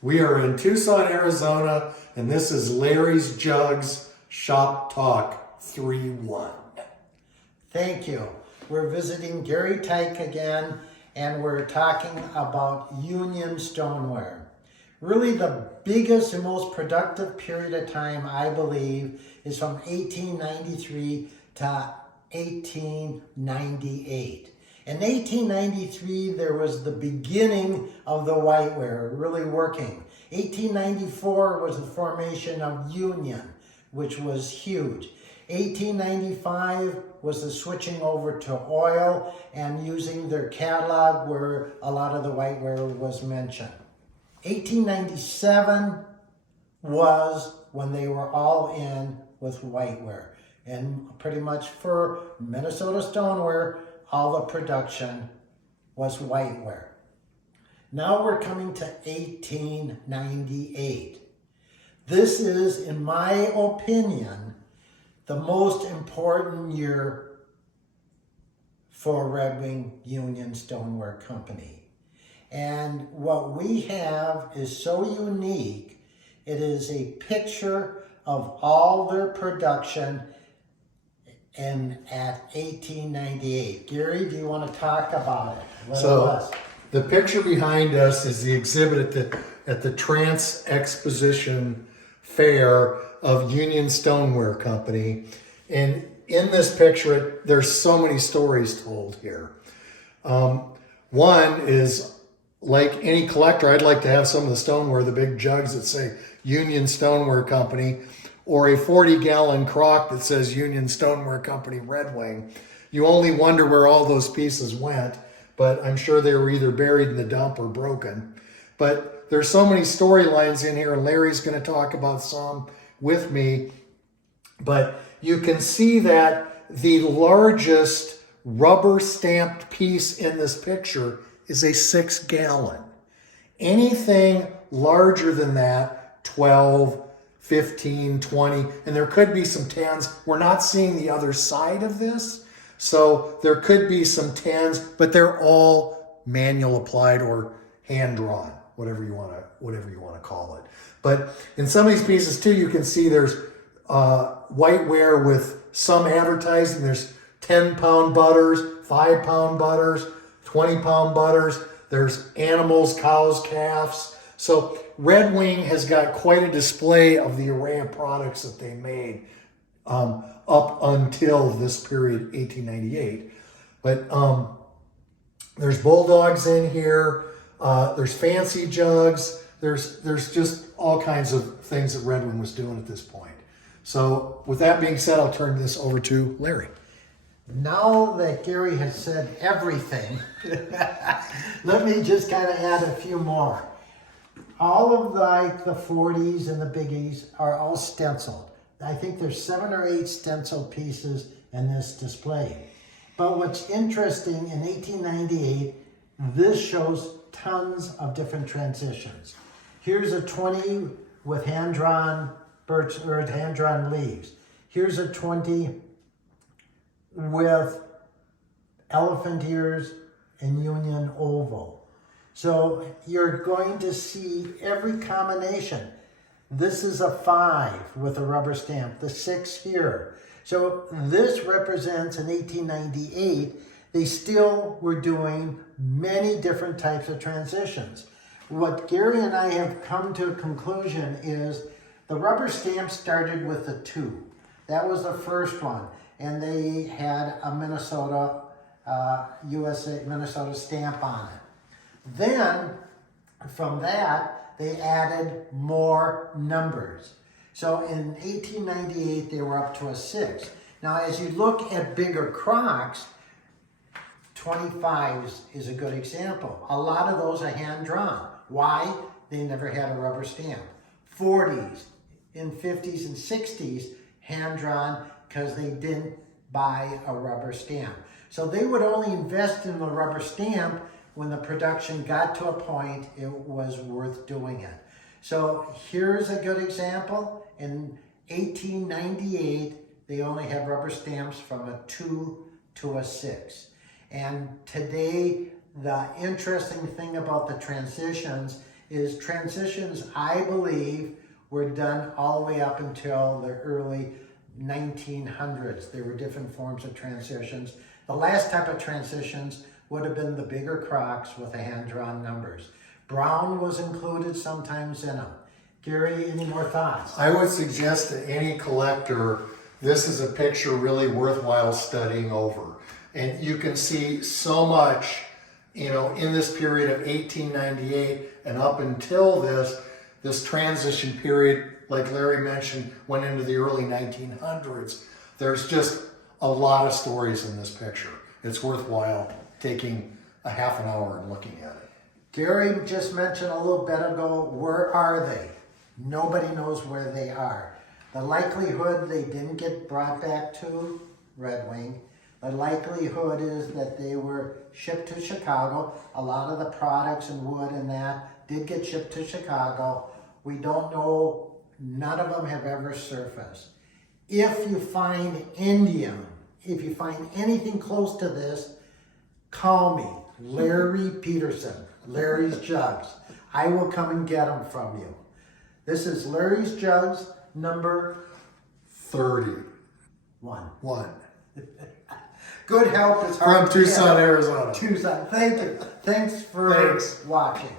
We are in Tucson, Arizona, and this is Larry's Jugs Shop Talk 3-1. Thank you. We're visiting Gary Tyke again, and we're talking about union stoneware. Really the biggest and most productive period of time, I believe, is from 1893 to 1898. In 1893, there was the beginning of the whiteware really working. 1894 was the formation of Union, which was huge. 1895 was the switching over to oil and using their catalog where a lot of the whiteware was mentioned. 1897 was when they were all in with whiteware. And pretty much for Minnesota stoneware, all the production was whiteware. Now we're coming to 1898. This is, in my opinion, the most important year for Red Wing Union Stoneware Company. And what we have is so unique. It is a picture of all their production at 1898. Gary, do you want to talk about it? What it was? The picture behind us is the exhibit at the Trans Exposition Fair of Union Stoneware Company. And in this picture, there's so many stories told here. One is, like any collector, I'd like to have some of the stoneware, the big jugs that say Union Stoneware Company, or a 40-gallon crock that says Union Stoneware Company Red Wing. You only wonder where all those pieces went, but I'm sure they were either buried in the dump or broken. But there's so many storylines in here, and Larry's going to talk about some with me. But you can see that the largest rubber stamped piece in this picture is a 6-gallon. Anything larger than that, 12, 15, 20, and there could be some tans. We're not seeing the other side of this, so there could be some tans, but they're all manual applied or hand drawn, whatever you want to call it. But in some of these pieces too, you can see there's whiteware with some advertising. There's 10-pound butters, 5-pound butters, 20-pound butters. There's animals, cows, calves. So Red Wing has got quite a display of the array of products that they made up until this period, 1898. But there's bulldogs in here. There's fancy jugs. There's just all kinds of things that Red Wing was doing at this point. So with that being said, I'll turn this over to Larry. Now that Gary has said everything, let me just kind of add a few more. All of the 40s and the biggies are all stenciled. I think there's 7 or 8 stencil pieces in this display. But what's interesting, in 1898, this shows tons of different transitions. Here's a 20 with hand-drawn birch or hand-drawn leaves. Here's a 20 with elephant ears and Union oval. So you're going to see every combination. This is a 5 with a rubber stamp, the 6 here. So this represents, in 1898, they still were doing many different types of transitions. What Gary and I have come to a conclusion is the rubber stamp started with a 2. That was the first one. And they had a Minnesota, Minnesota stamp on it. Then, from that, they added more numbers. So in 1898, they were up to a 6. Now, as you look at bigger crocks, 25 is a good example. A lot of those are hand-drawn. Why? They never had a rubber stamp. 40s, in 50s and 60s, hand-drawn because they didn't buy a rubber stamp. So they would only invest in the rubber stamp when the production got to a point it was worth doing it. So here's a good example. In 1898, they only had rubber stamps from a 2 to a 6. And today, the interesting thing about the transitions is transitions, I believe, were done all the way up until the early 1900s. There were different forms of transitions. The last type of transitions would have been the bigger crocks with the hand-drawn numbers. Brown was included sometimes in them. Gary, any more thoughts? I would suggest to any collector, this is a picture really worthwhile studying over. And you can see so much, you know, in this period of 1898 and up until this transition period, like Larry mentioned, went into the early 1900s. There's just a lot of stories in this picture. It's worthwhile taking a half an hour and looking at it. Gary just mentioned a little bit ago, where are they? Nobody knows where they are. The likelihood they didn't get brought back to Red Wing. The likelihood is that they were shipped to Chicago. A lot of the products and wood and that did get shipped to Chicago. We don't know, none of them have ever surfaced. If you find indium, if you find anything close to this, call me, Larry Peterson, Larry's Jugs. I will come and get them from you. This is Larry's Jugs, number 31. Good help is From hard to Tucson, get. Arizona. Tucson, thank you. Thanks for watching.